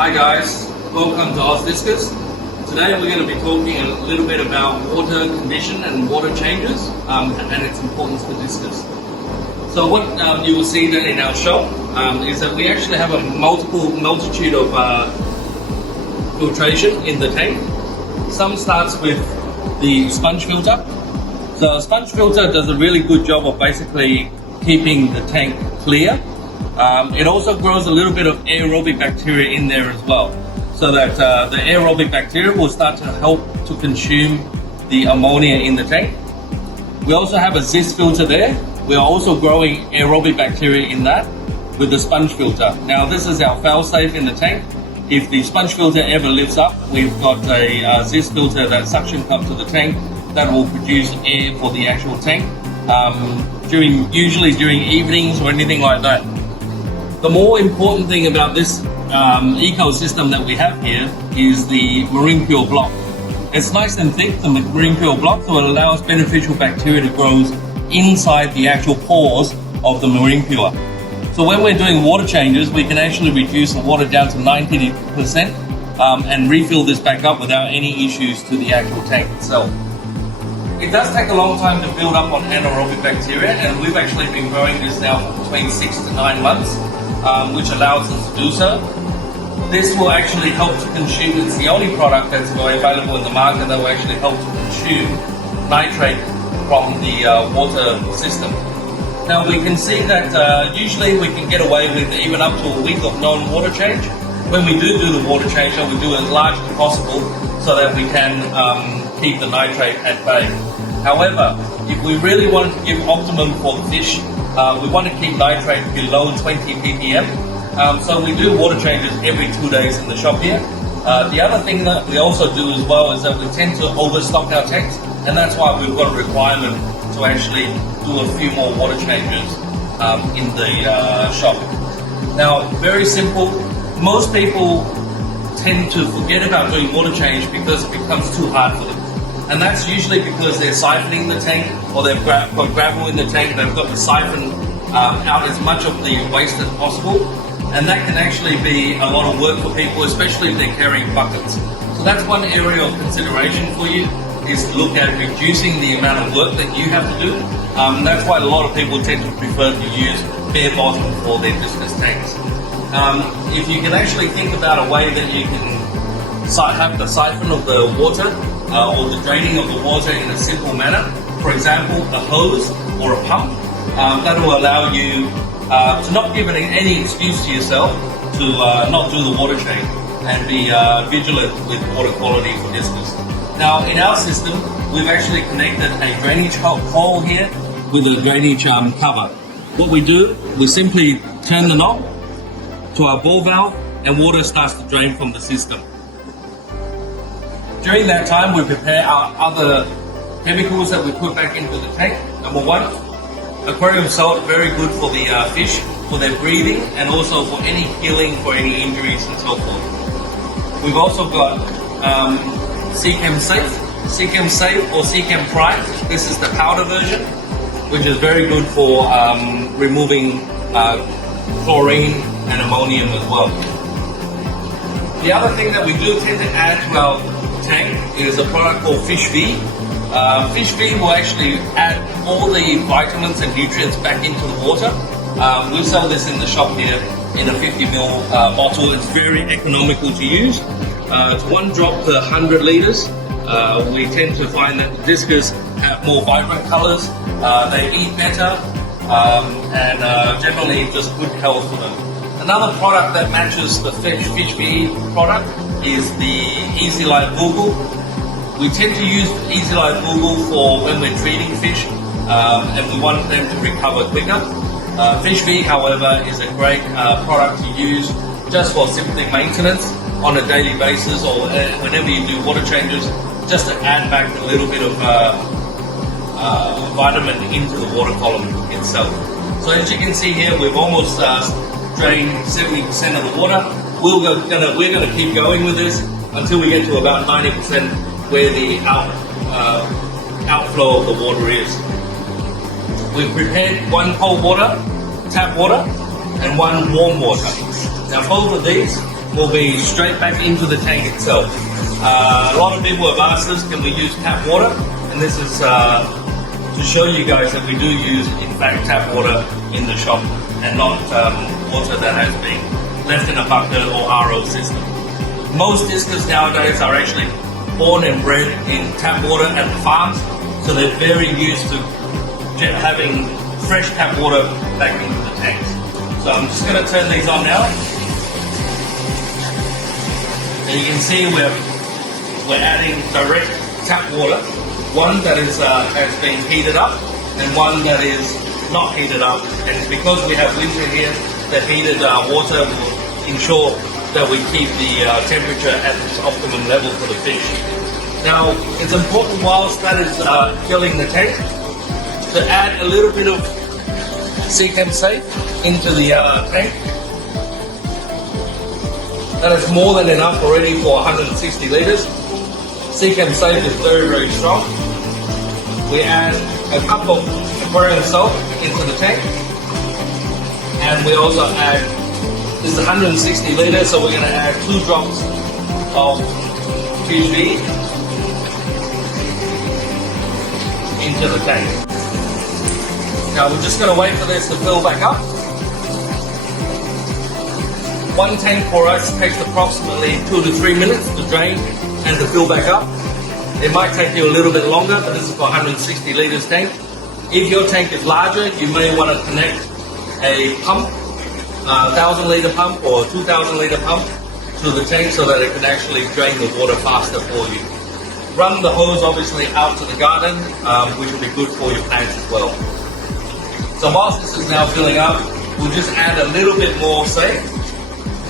Hi guys, welcome to Discus. Today we're going to be talking a little bit about water condition and water changes and its importance for Discus. So what you will see then in our shop is that we actually have a multitude of filtration in the tank. Some starts with the sponge filter. So a sponge filter does a really good job of basically keeping the tank clear. It also grows a little bit of aerobic bacteria in there as well, so that the aerobic bacteria will start to help to consume the ammonia in the tank. We also have a zest filter there. We are also growing aerobic bacteria in that with the sponge filter. Now this is our fail-safe in the tank. If the sponge filter ever lifts up, we've got a zest filter that suction cup to the tank that will produce air for the actual tank usually during evenings or anything like that. The more important thing about this ecosystem that we have here is the marine pure block. It's nice and thick, the marine pure block, so it allows beneficial bacteria to grow inside the actual pores of the marine pure. So when we're doing water changes, we can actually reduce the water down to 90% and refill this back up without any issues to the actual tank itself. It does take a long time to build up on anaerobic bacteria, and we've actually been growing this now for between 6 to 9 months. Which allows us to do so. This will actually help to consume, it's the only product that's available in the market that will actually help to consume nitrate from the water system. Now we can see that usually we can get away with even up to a week of non-water change. When we do the water change, we do it as large as possible so that we can keep the nitrate at bay. However, if we really wanted to give optimum for the fish, we want to keep nitrate below 20 ppm. So we do water changes every 2 days in the shop here. The other thing that we also do as well is that we tend to overstock our tanks, and that's why we've got a requirement to actually do a few more water changes in the shop. Now, very simple. Most people tend to forget about doing water change because it becomes too hard for them. And that's usually because they're siphoning the tank, or they've got gravel in the tank, they've got to siphon out as much of the waste as possible. And that can actually be a lot of work for people, especially if they're carrying buckets. So that's one area of consideration for you, is to look at reducing the amount of work that you have to do. That's why a lot of people tend to prefer to use bare bottom for their Discus tanks. If you can actually think about a way that you can have the siphon of the water, or the draining of the water in a simple manner. For example, a hose or a pump. That will allow you to not give any excuse to yourself to not do the water change and be vigilant with water quality for Discus. Now, in our system, we've actually connected a drainage hole here with a drainage cover. What we do, we simply turn the knob to our ball valve and water starts to drain from the system. During that time, we prepare our other chemicals that we put back into the tank. Number one, aquarium salt, very good for the fish, for their breathing, and also for any healing, for any injuries and so forth. We've also got Seachem Safe or Seachem Prime. This is the powder version, which is very good for removing chlorine and ammonium as well. The other thing that we do tend to add to our tank is a product called Fish V. Fish V will actually add all the vitamins and nutrients back into the water. We sell this in the shop here in a 50ml bottle. It's very economical to use. It's 1 drop per 100 litres. We tend to find that the Discus have more vibrant colours, they eat better, and generally just good health for them. Another product that matches the Fish V product is the Easy Life Google. We tend to use Easy Life Google for when we're treating fish and we want them to recover quicker. Fish V, however, is a great product to use just for simply maintenance on a daily basis, or whenever you do water changes, just to add back a little bit of vitamin into the water column itself. So as you can see here, we've almost drained 70% of the water. We're going to keep going with this until we get to about 90% where the outflow of the water is. We've prepared 1 cold water, tap water, and 1 warm water. Now both of these will be straight back into the tank itself. A lot of people have asked us, can we use tap water? And this is to show you guys that we do use, in fact, tap water in the shop and not water that has been left in a bucket or RO system. Most Discus nowadays are actually born and bred in tap water at the farms, so they're very used to having fresh tap water back into the tanks. So I'm just going to turn these on now. And you can see we're adding direct tap water, one that is has been heated up and one that is not heated up. And because we have winter here, the heated water will ensure that we keep the temperature at its optimum level for the fish. Now, it's important whilst that is filling the tank to add a little bit of Seachem Safe into the tank. That is more than enough already for 160 litres. Seachem Safe is very, very strong. We add a cup of aquarium salt into the tank, and we also add, this is 160 litres, so we're going to add 2 drops of fish feed into the tank. Now we're just going to wait for this to fill back up. One tank for us takes approximately 2 to 3 minutes to drain and to fill back up. It might take you a little bit longer, but this is for 160 litres tank. If your tank is larger, you may want to connect a pump, 1,000 litre pump or 2,000 litre pump to the tank so that it can actually drain the water faster for you. Run the hose obviously out to the garden, which will be good for your plants as well. So whilst this is now filling up, we'll just add a little bit more safe,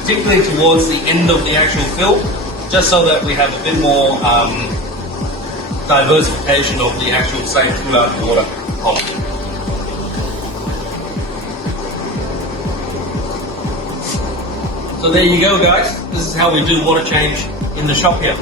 particularly towards the end of the actual fill, just so that we have a bit more diversification of the actual safe throughout the water column. So there you go, guys. This is how we do water change in the shop here.